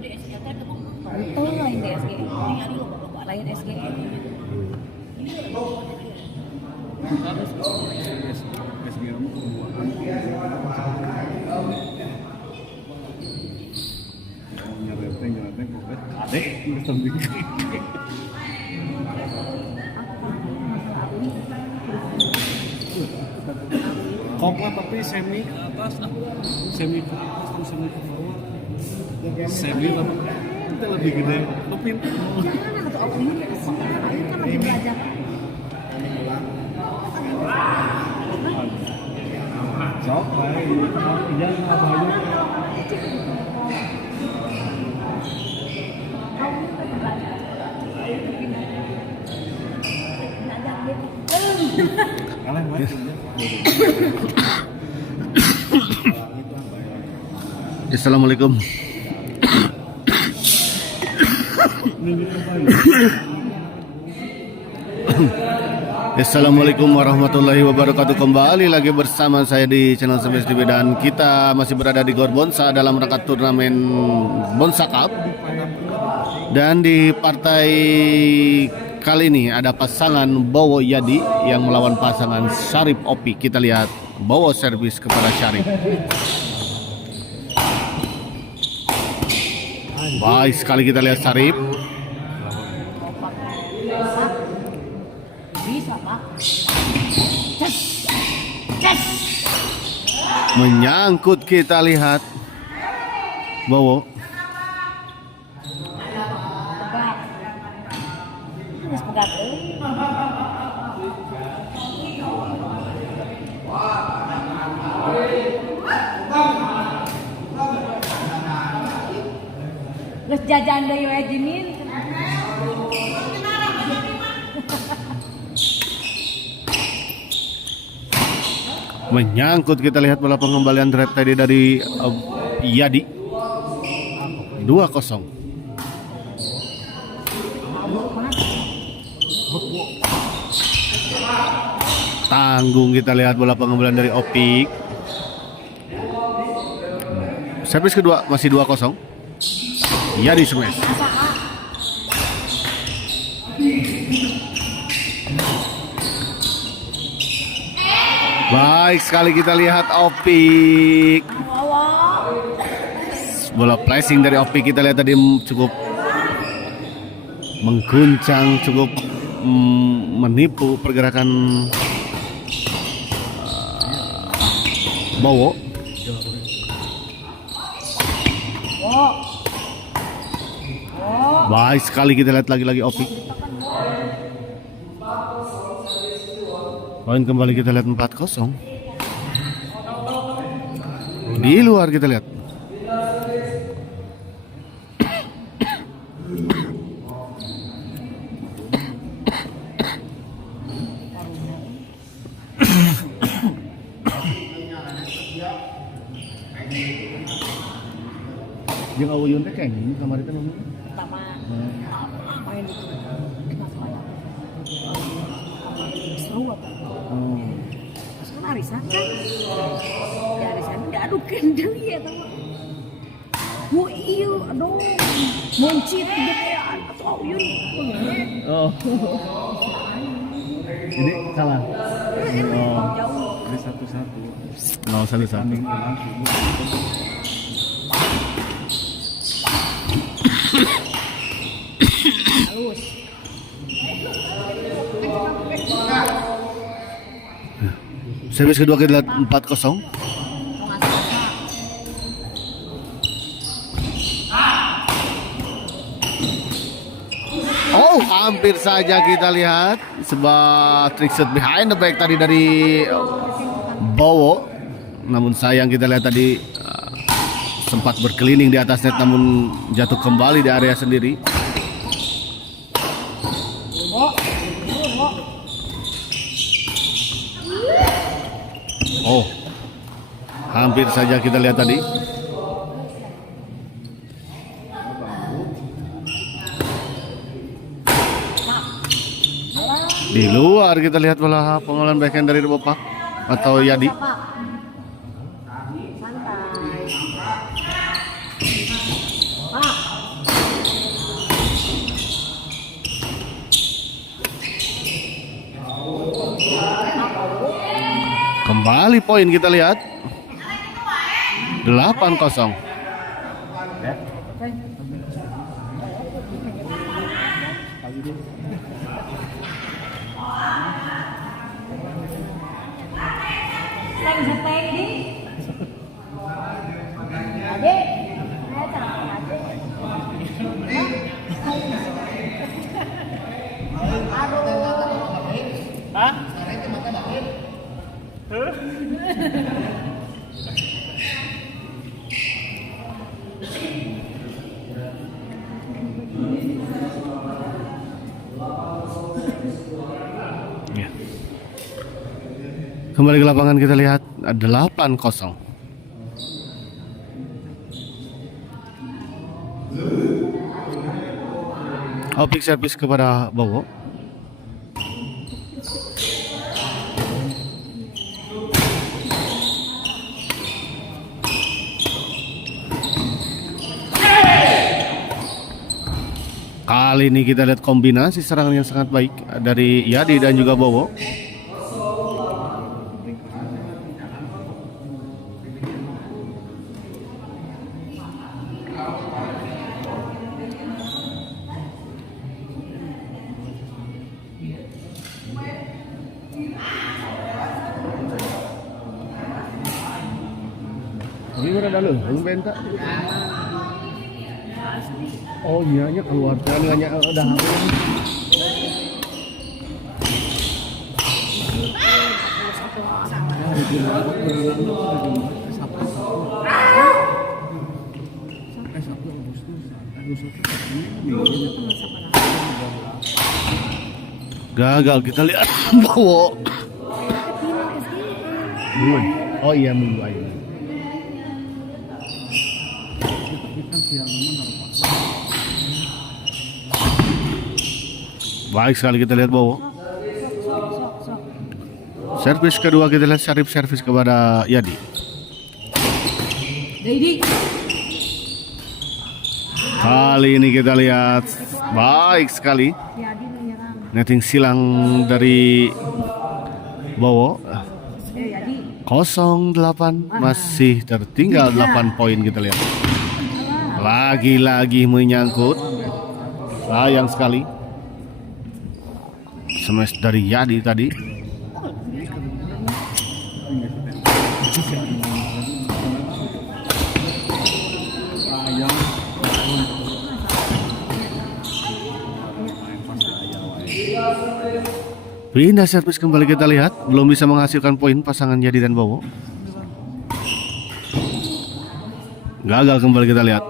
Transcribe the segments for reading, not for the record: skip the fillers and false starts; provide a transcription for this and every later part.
di SG teh itu lain di SG. Ningali loba lain SG. SG kamu nyerenteng pokoknya adek samping. Kopla tapi semi ke atas, semi ke atas atau semi ke bawah. Semi tapi kita lebih gede, lo pintar. Jangan atau aku ini kan lagi belajar. Sok, jangan ngapain. Kalah macam Assalamualaikum. Assalamualaikum warahmatullahi wabarakatuh. Kembali lagi bersama saya di channel Semes TV dan kita masih berada di Gor Bonsa dalam rangka turnamen Bonsa Cup. Dan di partai kali ini ada pasangan Bowo Yadi yang melawan pasangan Syarif Opi. Kita lihat Bowo servis kepada Syarif. Baik sekali kita lihat Syarif. Bisa, Pak. Menyangkut kita lihat Bowo. Harus pegat. Terus jajan deui we Jimin. Menyangkut kita lihat bola pengembalian drive tadi dari Yadi 2-0. Tanggung kita lihat bola pengembalian dari Opik. Servis kedua masih 2-0. Yadi smash. Baik sekali kita lihat Opik. Bola flashing dari Opik kita lihat tadi cukup mengguncang, cukup menipu pergerakan Bowo. Baik sekali kita lihat lagi-lagi Opik. Poin kembali kita lihat 4-0. Di luar kita lihat. Jeung awuyun teh kenging kamari teh ngomong. Pertama. Main di Mas Maya. Seru apa? Terus kan arisan kan? Di arisan diadukeun deui eta mah. Wo ieu aduh. Muncit gedean atuh awuyun. Oh. Jadi salah. Oh. Jadi satu-satu. 0-1. Halus. Servis kedua kita lihat 4-0. Oh, hampir saja kita lihat sebuah trick shot behind the back tadi dari Bowo. Namun sayang kita lihat tadi sempat berkeliling di atas net namun jatuh kembali di area sendiri. Oh, hampir saja kita lihat tadi. Di luar kita lihat bola pengolahan backhand dari Bopak atau Yadi. Santai. Pak. Kembali poin kita lihat. 8-0. Seteng di. Adik, saya telepon adik. Hah? Ya. Kembali ke lapangan kita lihat 8-0. Opik servis kepada Bowo. Kali ini kita lihat kombinasi serangan yang sangat baik dari Yadi dan juga Bowo. Ini mana dalam? Belum bentak. Oh iya, nya keluar kan nggak udah habis. Gagal kita lihat Bowo. Oh iya minggu ini. Baik sekali kita lihat Bowo. Servis kedua kita lihat Syarif servis kepada Yadi. Kali ini kita lihat baik sekali. Netting silang dari Bowo. 0-8 masih tertinggal 8 poin kita lihat. Lagi-lagi menyangkut. Sayang sekali. Smash dari Yadi tadi. Pindah servis kembali kita lihat. Belum bisa menghasilkan poin pasangan Yadi dan Bowo. Gagal kembali kita lihat.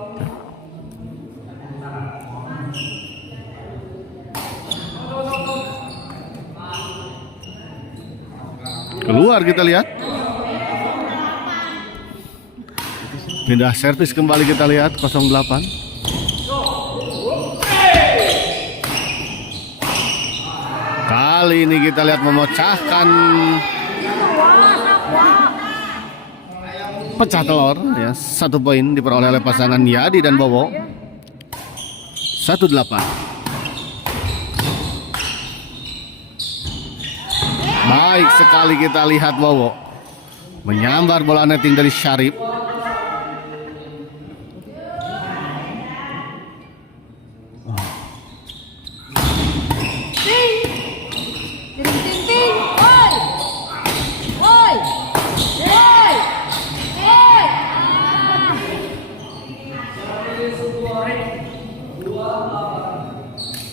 Keluar kita lihat. Pindah servis kembali kita lihat 08. Kali ini kita lihat memecahkan pecah telur ya. 1 poin diperoleh oleh pasangan Yadi dan Bowo. 1-8. Baik sekali kita lihat Bowo menyambar bola netting dari Syarif.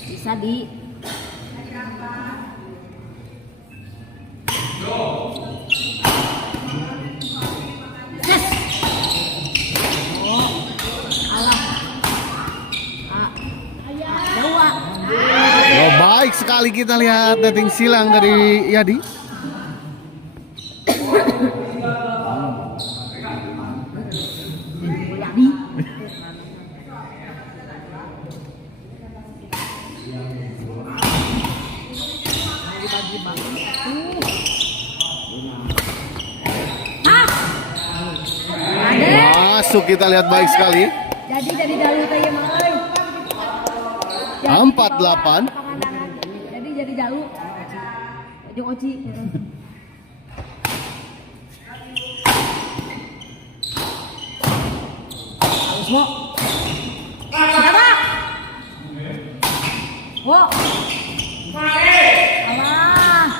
Bisa di Oh, baik sekali kita lihat netting silang dari Yadi. Masuk kita lihat baik sekali. Jadi dalu teh mah. 4-8. Jadi dalu. Jeung Oci. Asmo. Siapa? Wo. Alah.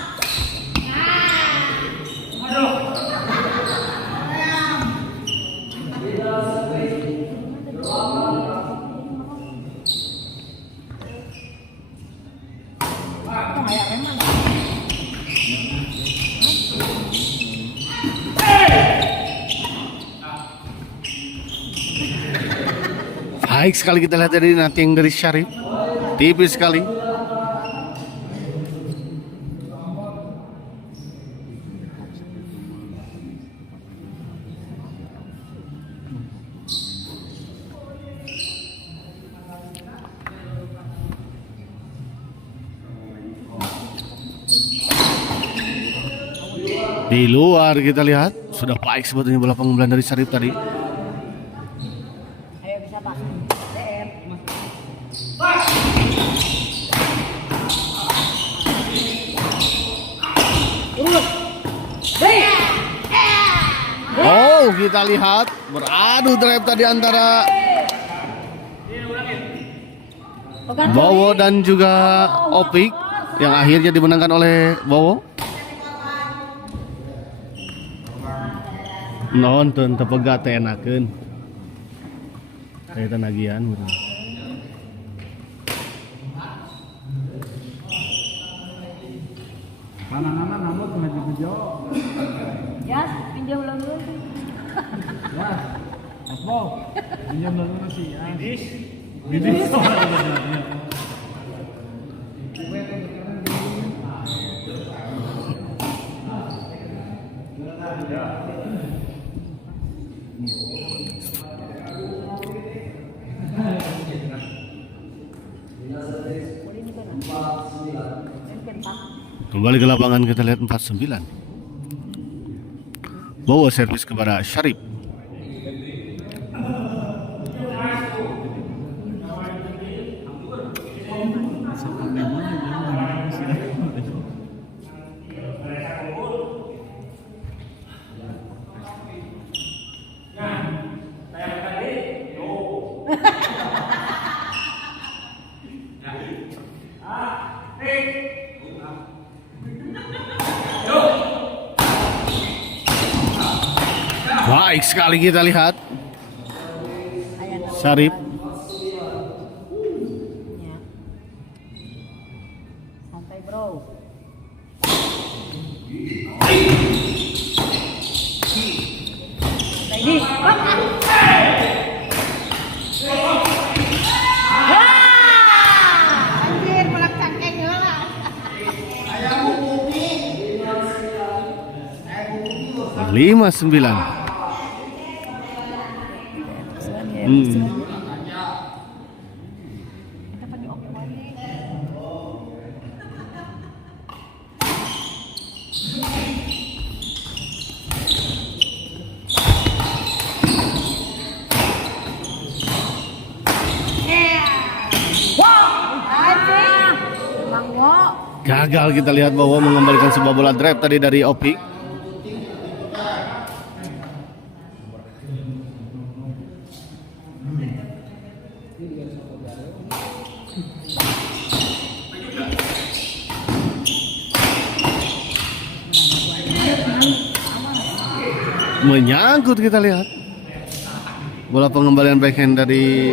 Kok kayak remang? Baik sekali kita lihat dari nanti yang dari Syarif. Tipis sekali. Di luar kita lihat sudah baik sebetulnya bola pengumpulan dari Syarif tadi. Ayo bisa Pak. DM. Urut. Oh, kita lihat beradu drive tadi antara Bowo dan juga Opik yang akhirnya dimenangkan oleh Bowo. Nonton tepegat enakeun. Saya tenagian betul. Anak-anak namun ngaji bejo. Ya, pinjam dulu. Ya. Asmo. Pinjam dulu nasi. Bidis. Bidis. Kembali ke lapangan kita lihat 49. Bowo servis kepada Syarif. Baik sekali kita lihat Syarif. Ya. Santai bro. Ini. Anjir, pelak cangkeng lah. 59. Gagal kita lihat bahwa mengembalikan sebuah bola drive tadi dari Opik. Menyangkut kita lihat bola pengembalian backhand dari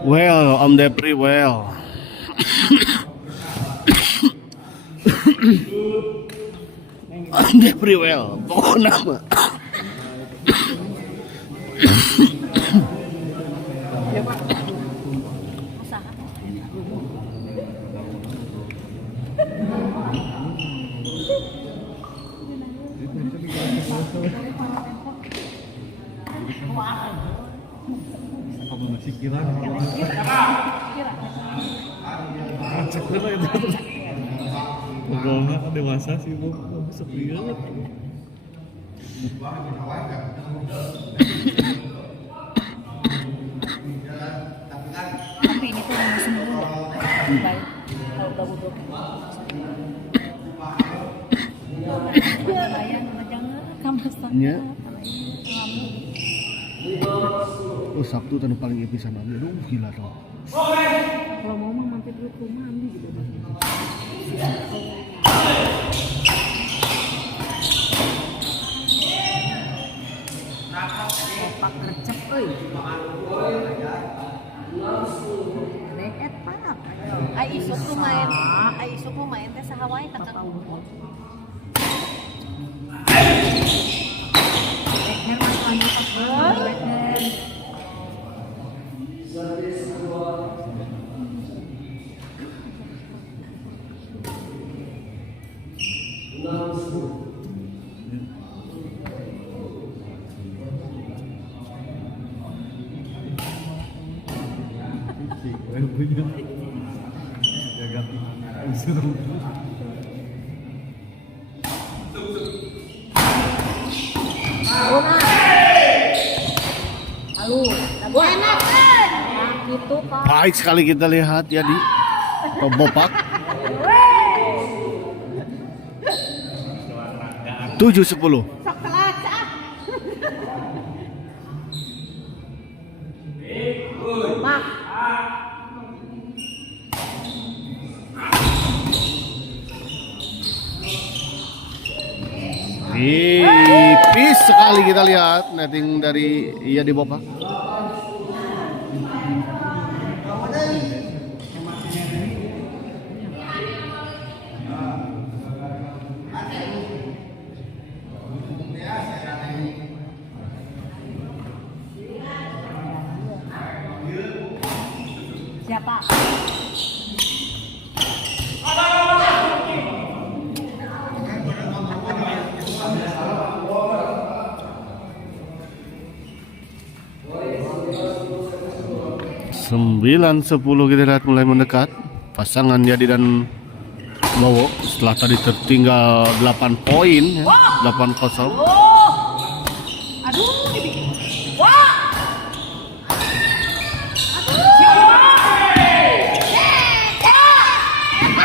Well, Om Depri, well. Ande Priwel, pokok nama. Ya Pak. Usaha. Kamu masih kira? Cek dulu itu. Ngobrolnya kan dewasa sih, Bu. Sepi banget. Tapi ini tuh memang sembuh. Baik. Kalau udah bodoh. Bayang jangan kamu Nya. kamu. Oh Sabtu tanu paling episan lagi. Aduh gila dong. Kalau mau mah mampir dulu ke rumah ambil gitu. Opak gercep euy. Rek eta. Ai isuk lumayan teh saha wae tekan umur. Beker mas anu pas beker. Punya. Ya ganti. Suruh. Halo, lagu enak kan? Gitu Pak. Baik sekali kita lihat ya di Bopak. 7-10. Sok telat ah. Mak. Tipis sekali kita lihat netting dari iya di Bopak. Siapa? 9-10 kita lihat mulai mendekat. Pasangan Yadi dan Bowo setelah tadi tertinggal 8 poin ya. 8-0. Aduh, dibikin. Wah!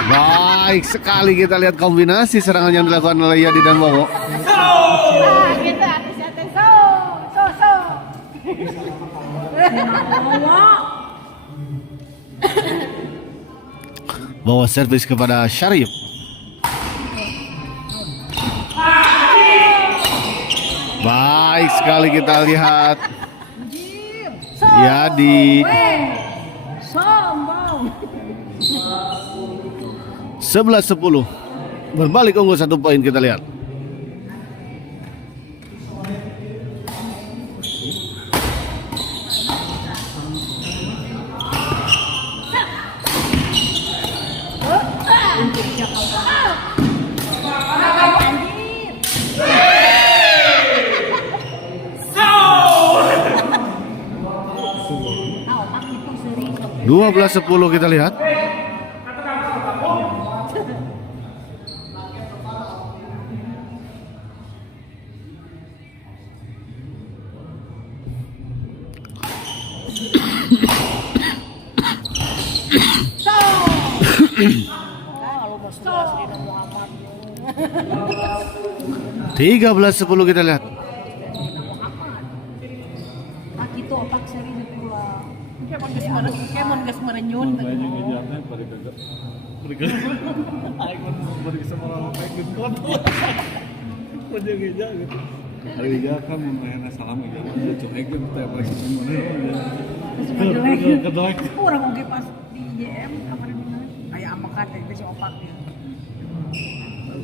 Baik sekali kita lihat kombinasi serangan yang dilakukan oleh Yadi dan Bowo. Ah, gitu hati-hati so. Bawa servis kepada Syarif. Baik sekali kita lihat Yadi. Sombong. 11-10. Berbalik unggul 1 poin kita lihat. Dua 12-10 kita lihat. Kalau mau sebelas Rina Muhammad. 13-10 kita lihat. Ah gitu opak seri itu lah. Kemon geus merenyun. Banyak ngejatnya pada kagak. Mereka aing beri sama orang pengen kontol. Pada ngejat gitu. Hari ini kan mengenai salam aja. Cuek gitu teh apa gitu mana. Kedok. Orang oke pas di JM kamar ini kayak amakan itu si opak dia.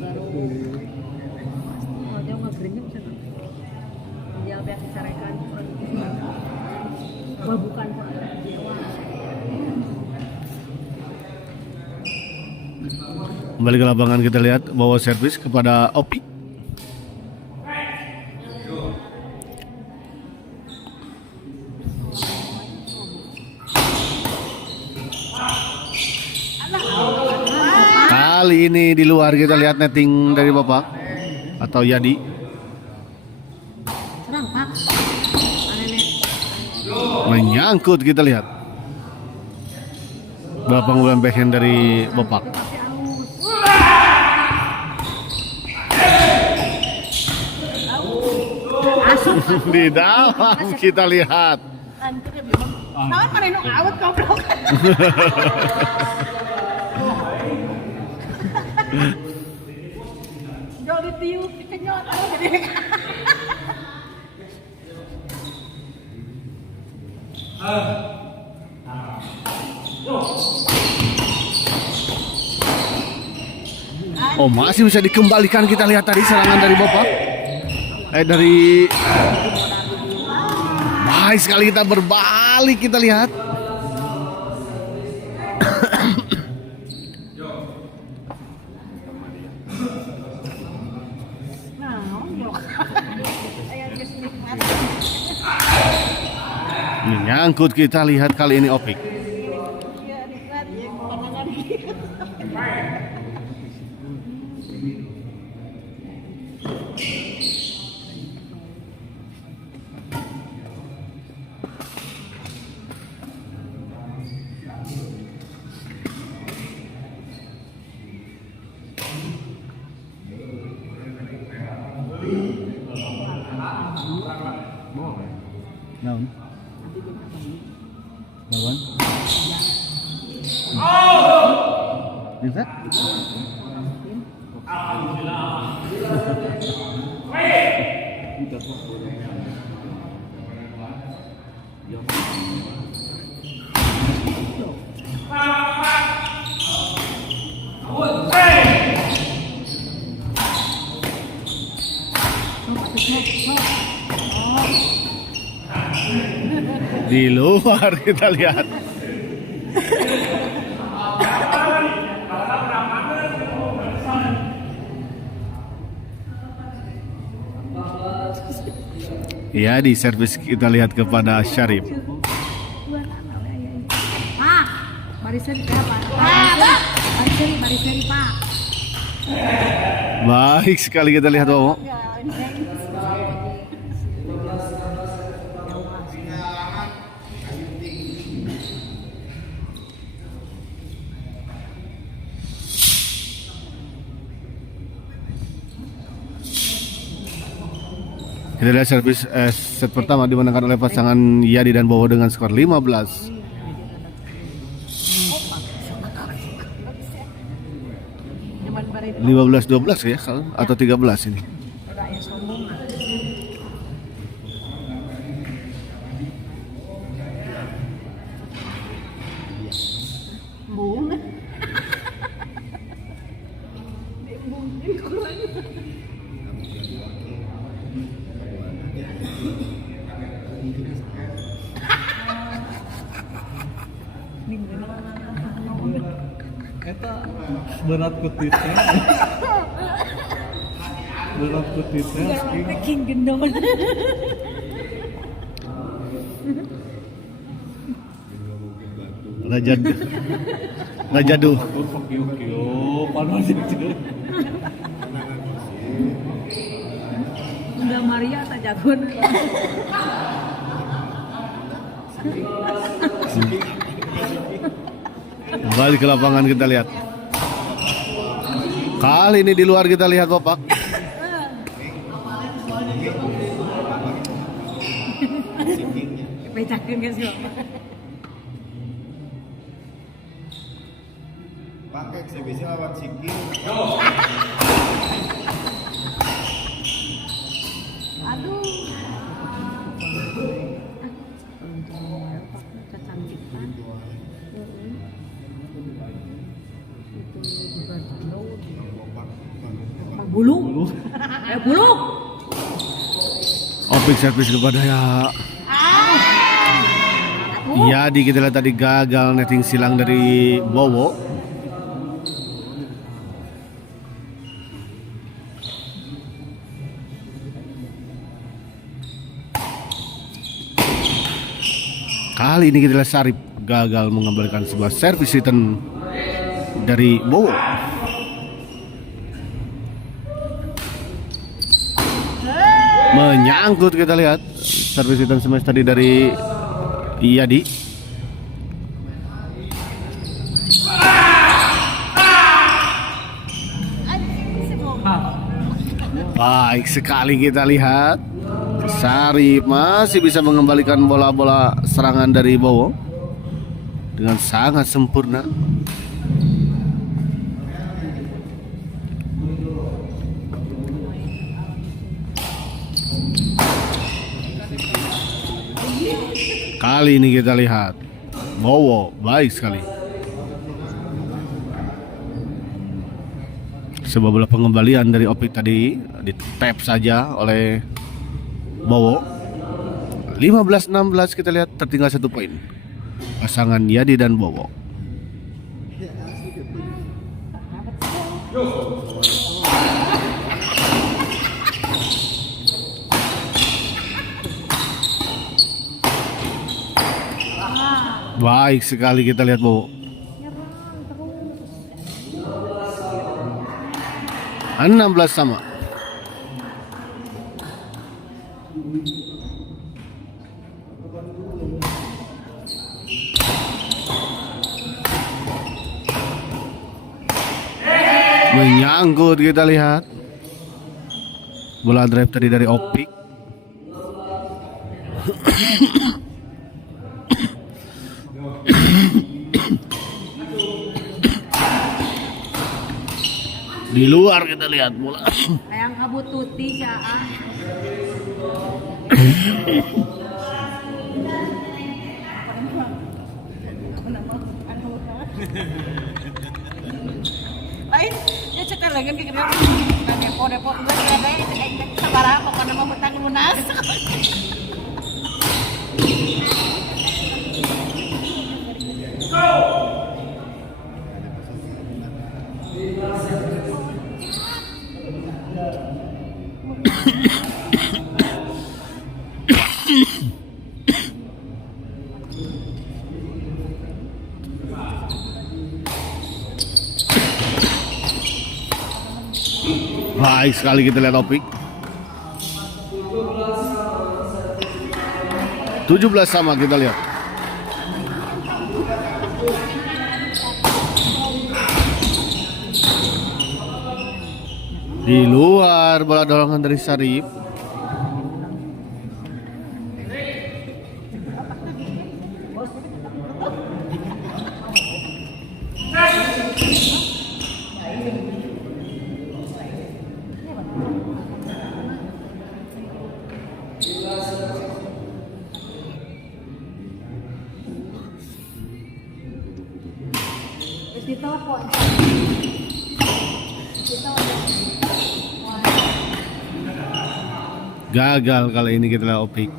Baru Kembali ke lapangan kita lihat bawa servis kepada Opi. Kali ini di luar kita lihat netting dari Bapak atau Yadi. Serang Pak. Menyangkut kita lihat. Bapak bulan backhand dari Bapak. Di dalam kita lihat. Hancur ya Bang. Naon mana nu awet goblok. Jol ditiup, dikenyot, gede. Oh, masih bisa dikembalikan. Kita lihat tadi serangan dari Bapak. Dari baik sekali kita berbalik kita lihat. Menyangkut kita lihat kali ini Opik. Naon? Lawan? Bisa? Di luar kita lihat. Ya, di servis kita lihat kepada Syarif. Pak, bariseri ya Pak. Bariseri Pak. Baik sekali kita lihat Bobo. Kita lihat servis set pertama dimenangkan oleh pasangan Yadi dan Bowo dengan skor 15. 15-12 ya atau 13 ini. Eta berat kutitnya. Berat kutitnya. King gendong. Rajadu. Panas itu. Udah Maria tak jagon. Kembali ke lapangan kita lihat. Kali ini di luar kita lihat Bapak. Becakeun geus Bapak. Pakai eksibisi lawan Siki. Aduh. Bulu. Bulu. Opik servis kepada Yadi. Kita lihat tadi gagal netting silang dari Bowo. Kali ini kita lihat Syarif gagal mengembalikan sebuah servis return dari Bowo. Menyangkut, kita lihat servis return smash tadi dari Yadi. Baik sekali, kita lihat Syarif masih bisa mengembalikan bola-bola serangan dari Bowo dengan sangat sempurna. Kali ini kita lihat Bowo baik sekali. Sebuah bola pengembalian dari Opik tadi di tap saja oleh Bowo. 15-16, kita lihat tertinggal 1 poin. Pasangan Yadi dan Bowo. Baik sekali, kita lihat Bowo. 16 sama. Menyangkut, kita lihat bola drive tadi dari Opik. Di luar, kita lihat bola. Ayang kabut tuti ya. Ay, ya cek lagi ke kira depo gue ada sabar pokoknya mau hutang lunas. Baik sekali, kita lihat Opik. 17 sama, kita lihat. Di luar, bola dorongan dari Syarif. Gagal kali ini, kita lihat Opik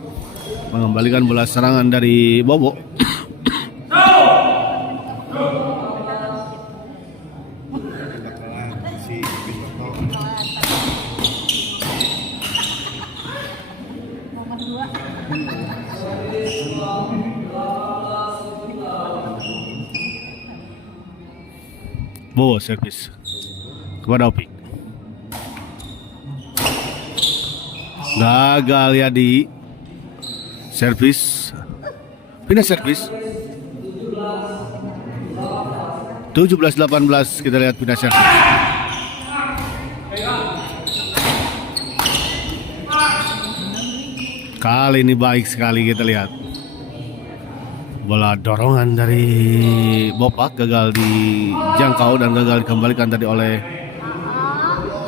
mengembalikan bola serangan dari Bowo. Si Bisoto Bowo servis kepada Opik. Gagal ya di servis. Pindah servis. 17-18, kita lihat pindah servis. Kali ini baik sekali, kita lihat. Bola dorongan dari Bopak gagal dijangkau dan gagal dikembalikan tadi oleh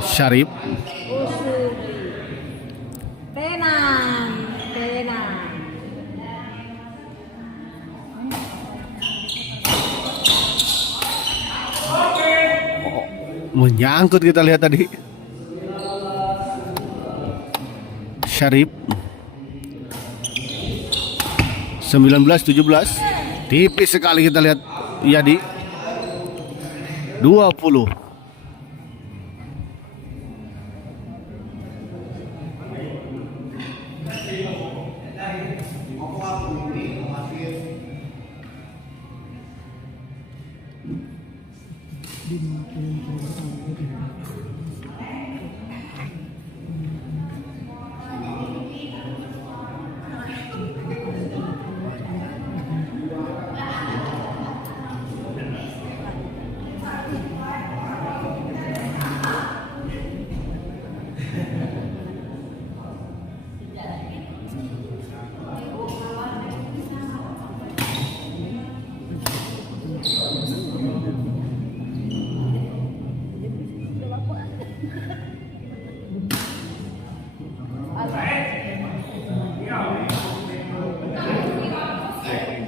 Syarif. Menyangkut, kita lihat tadi Syarif. 19-17, tipis sekali, kita lihat Yadi. 20.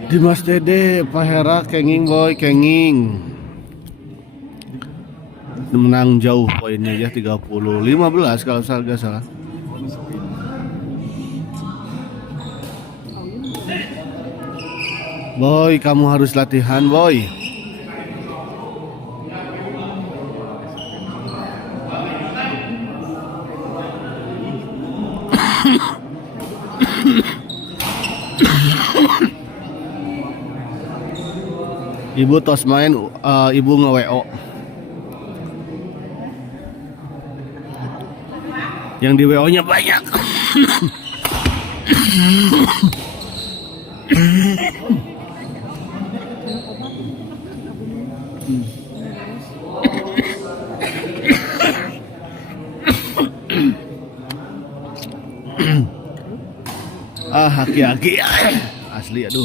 Dimas Dede, Pak Hera, kenging boy, kenging. Menang jauh poinnya ya 30-15 kalau saya nggak salah. Boy, kamu harus latihan, boy. Ibu tos main, ibu nge-WO. Yang di WO-nya banyak. Haki-haki asli, aduh,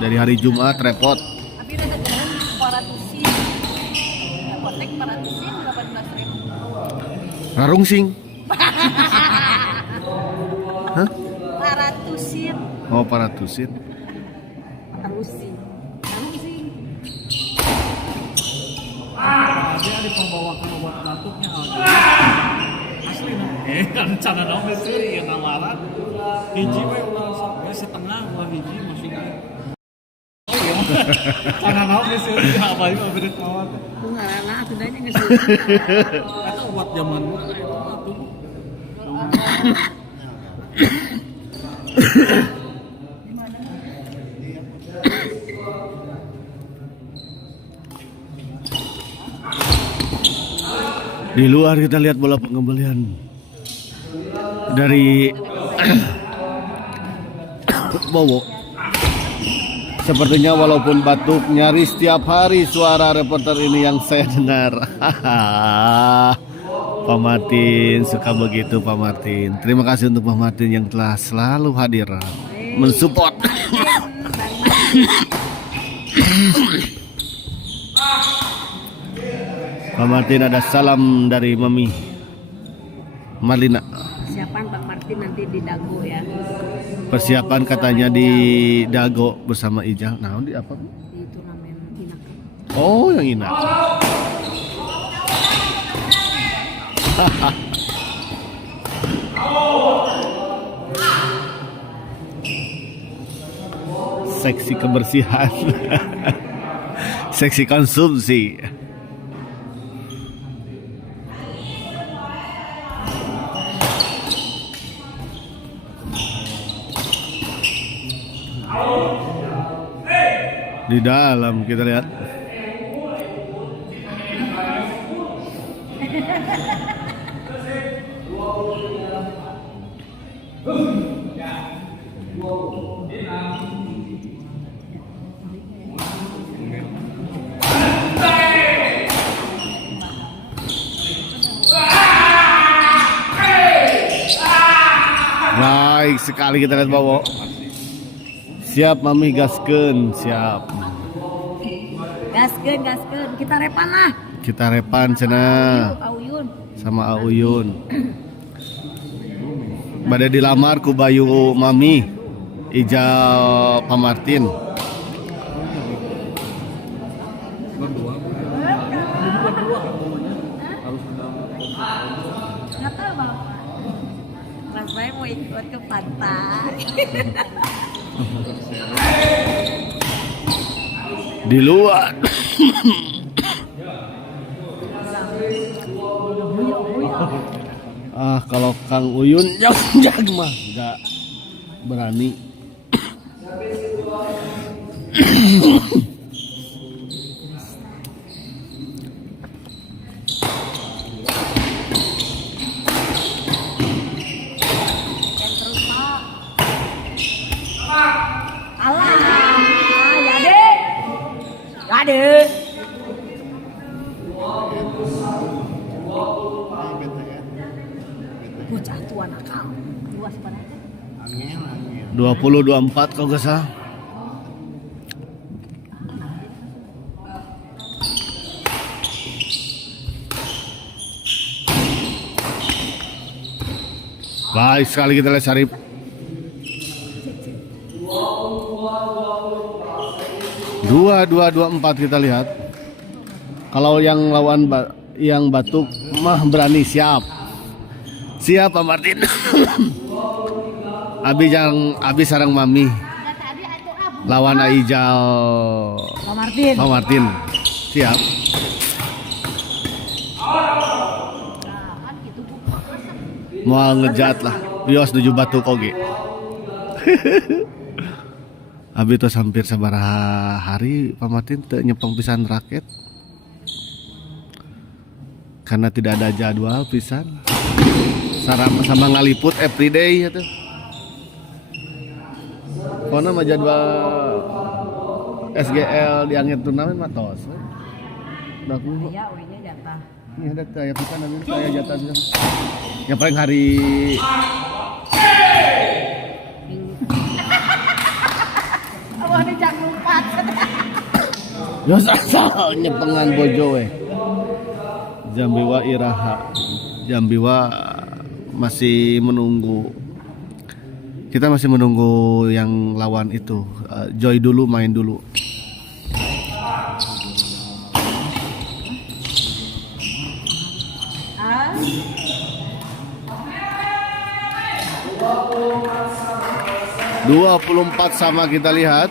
dari hari Jumat repot. Tapi udah sekarang 400-in. Apotek 400-in 18.000. Rarungsing. Hah? 400-in. Oh, 400-in. Arusin. Dia diperbawakan obat batuknya asli kan cana naon geus ieu ngamaran hiji we ulah setengah ulah hiji masih cana naon geus ieu abah mah berit mawat Ngaranna atuh geus. eta obat zaman dulu itu atuh Di luar kita lihat bola pengembalian dari Bowo. Sepertinya walaupun batuk nyaris setiap hari suara reporter ini yang saya dengar. Pak Martin suka begitu, Pak Martin. Terima kasih untuk Pak Martin yang telah selalu hadir mensupport. Pak Martin, ada salam dari Mami Marlina. Persiapan Pak Martin nanti di Dago ya. Persiapan katanya di Dago bersama Ijal. Nah, di apa? Di turnamen Inak. Oh, yang Inak. Seksi kebersihan. Seksi konsumsi. Di dalam kita lihat. Baik sekali kita lihat Bowo. Siap Mami, gaskeun, siap. Gaskeun, kita repan lah. Kita repan cenah Auyun. sama Auyun. Bade dilamar ku Bayu Mami Ijal Pak Martin. Nggak tahu Bapak. Mas Bay mau ikut ke pantai. Di luar. Kalau Kang Uyun jag mah enggak berani. Waduh. Bocah tua nakal. Luas pada. Angin. 20-24 kalau nggak salah. Baik sekali kita lihat Syarif. Dua empat kita lihat. Kalau yang lawan yang batuk mah berani siap. Siap Pak Martin. Abi sarang Mami. Lawan Aijal. Pak Martin. Siap. Mau ngejat lah. Bios 7 batuk oge. Abi tos hampir sabaraha hari Pak Martin teu nyepeng pisan raket. Karena tidak ada jadwal pisan. Sama ngaliput everyday itu. Karena mah jadwal SGL diangin turnamen mah tos. Udah kudu. Ya, uringnya jatah. Ini ada kayak pisan abi kayak jatah pisan. Yang paling hari Abah di jam 4. ya asal nyepengan bojo we. Jambiwa Iraha. Jambiwa masih menunggu. Kita masih menunggu yang lawan itu. Joy dulu main dulu. Ah. 24 sama kita lihat.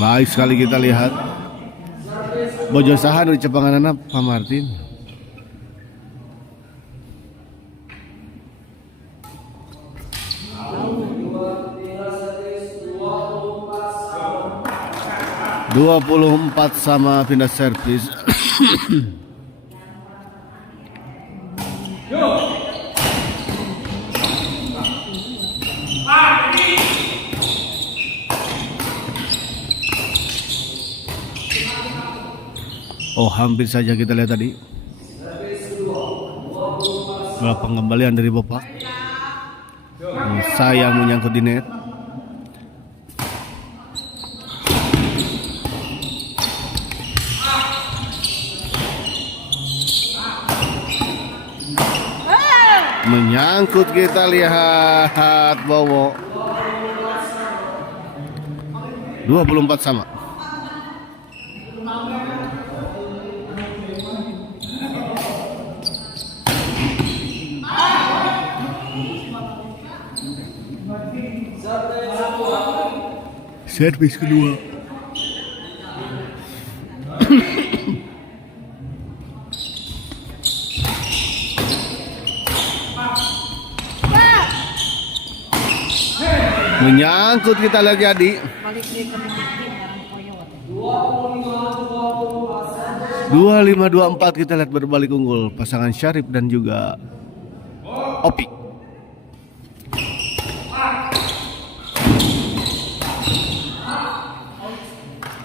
Baik sekali kita lihat. Bojo saha nu cepenganana Pak Martin. Dua 24 sama pindah servis. Oh, hampir saja kita lihat tadi. Bola pengembalian dari Bapak. Sayang menyangkut di net. Menyangkut kita lihat Bowo. 24 sama. Servis kedua. Menyangkut kita lihat jadi. Balik di kemudian orang 25-24 koyo. kita lihat berbalik unggul pasangan Syarif dan juga Opi.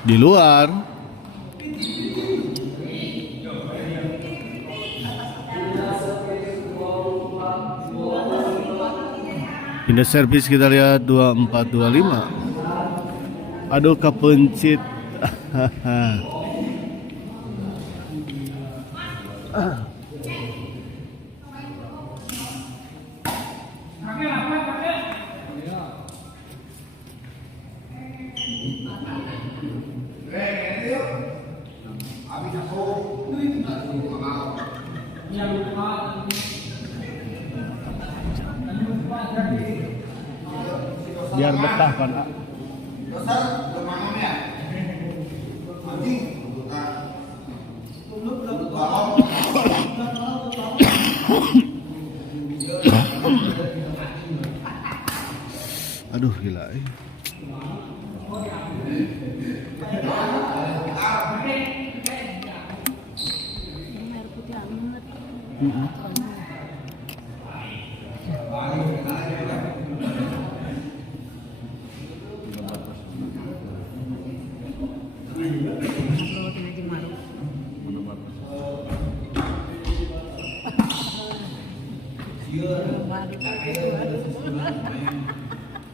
Di luar. Pindah servis kita lihat 24-25. Aduh kepencit. Biar betah kan. Aduh gila. Air putih anget.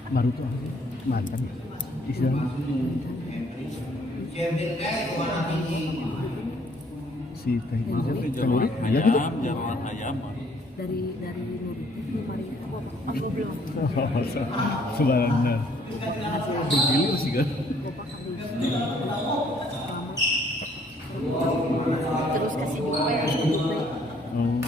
Baru tuh mantan ya. Istilahnya si Teh Nuri, iya gitu. Jalan ayam. dari Nuri itu Maria aku belum Sebenarnya. Bergilir sih kan. terus kasih juga ya Oh.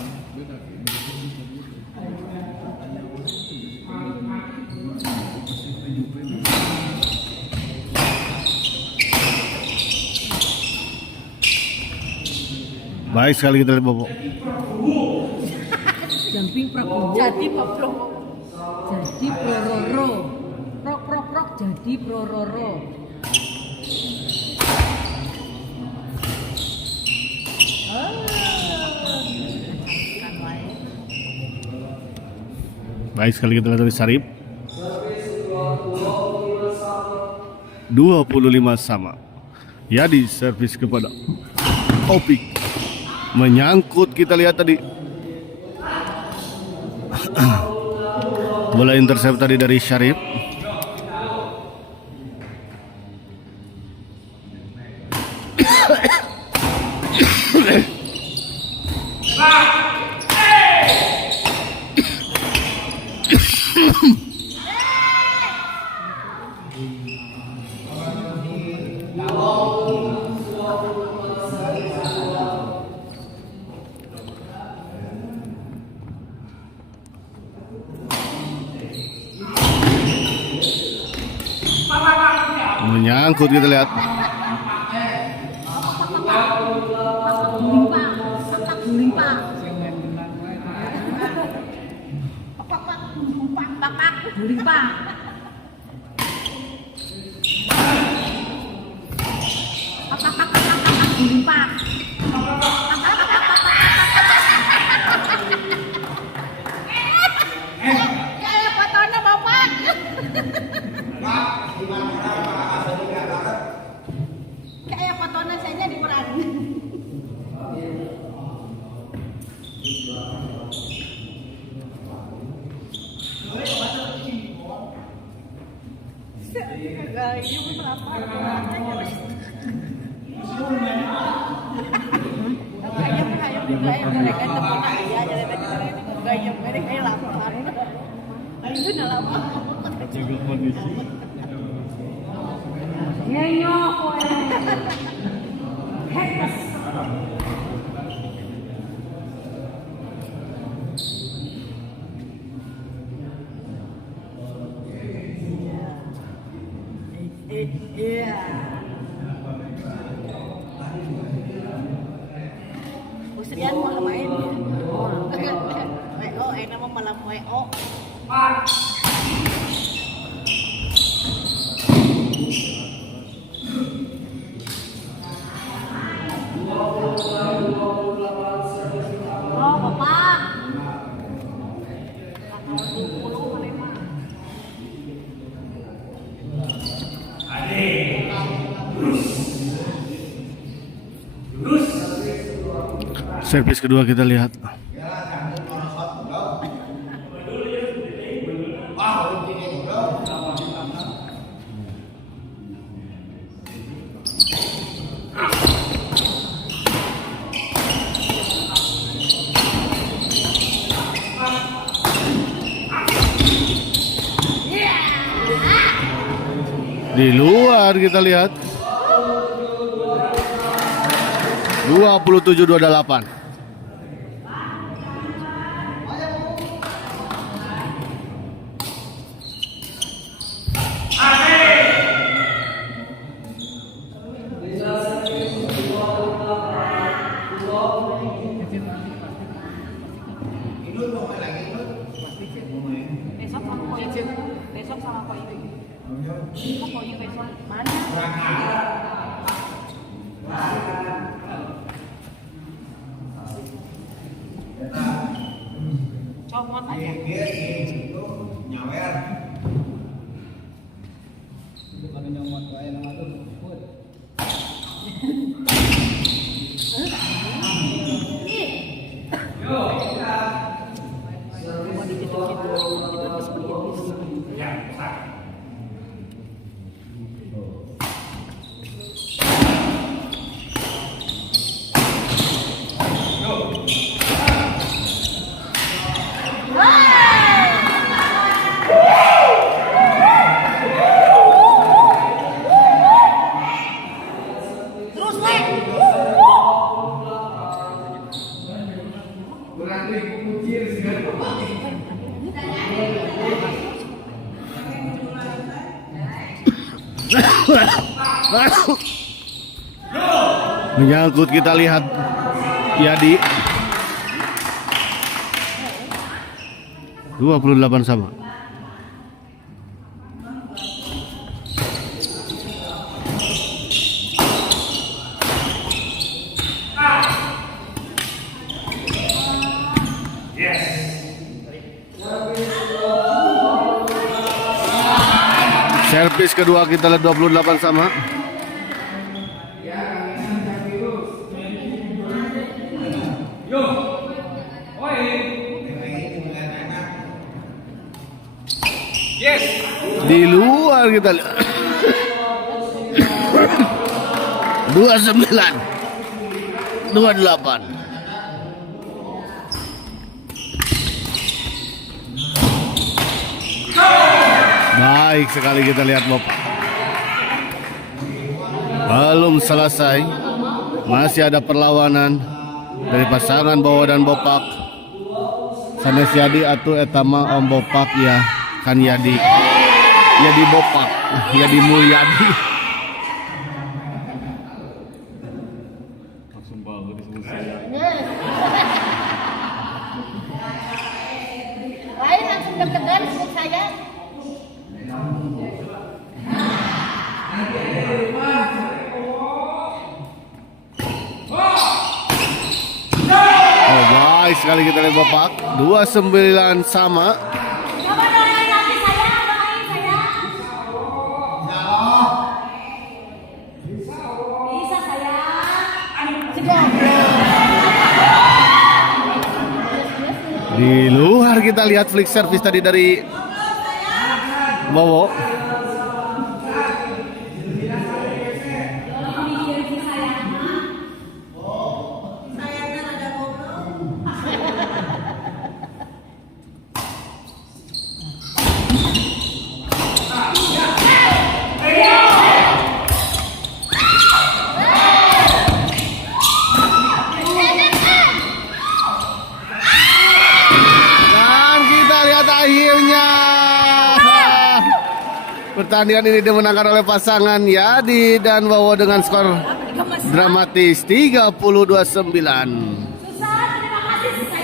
Baik sekali kita lihat Bobo. Jamping Prabowo Jadi Prabowo. jadi prororo rok jadi prororo Baik sekali kita lihat dari Sarip. 25 sama. Yadi servis kepada Opik. Menyangkut kita lihat tadi. Bola intercept tadi dari Syarif. Menyangkut kita lihat. Kayak fotonya Bapak. Kayak fotonya saya di peran. Jaga kondisi. Iya. Usrian mau main ya? WO, enak mau malam WO. Oh, Bapak. Servis kedua kita lihat. Di luar kita lihat 27-28. Besok sama Pak Ibu. Pokoknya besok mana? Comot aja. Menyangkut, kita lihat Yadi 28 sama. Servis kedua kita lihat 28 sama. Di luar kita lihat 29 28. Baik sekali, kita lihat Bopak. Belum selesai. Masih ada perlawanan dari pasangan Bowo dan Bopak. Sanes Yadi atau etama Om Bopak ya, kan Yadi. Yadi Bopak, Yadi Mulyadi. Langsung banget disebut saya. Lain langsung deg-degan sebut saya. Oh, baik sekali, kita lihat Bopak. 29 sama. Coba doain lagi saya, doain saya. Bisa saya. Di luar kita lihat flick service tadi dari Bowo. Akhirnya pertandingan ini dimenangkan oleh pasangan Yadi dan Bowo dengan skor dramatis 32-9.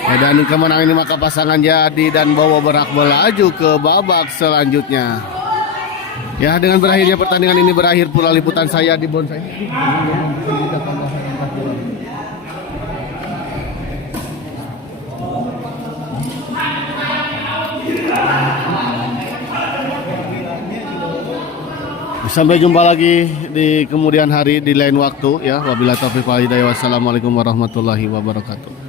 Dan kemenangan ini maka pasangan Yadi dan Bowo berhak melaju ke babak selanjutnya. Ya, dengan berakhirnya pertandingan ini berakhir pula liputan saya di Bonsai. Sampai jumpa lagi di kemudian hari di lain waktu ya. Wabillahi taufiq wal hidayah. Wassalamualaikum warahmatullahi wabarakatuh.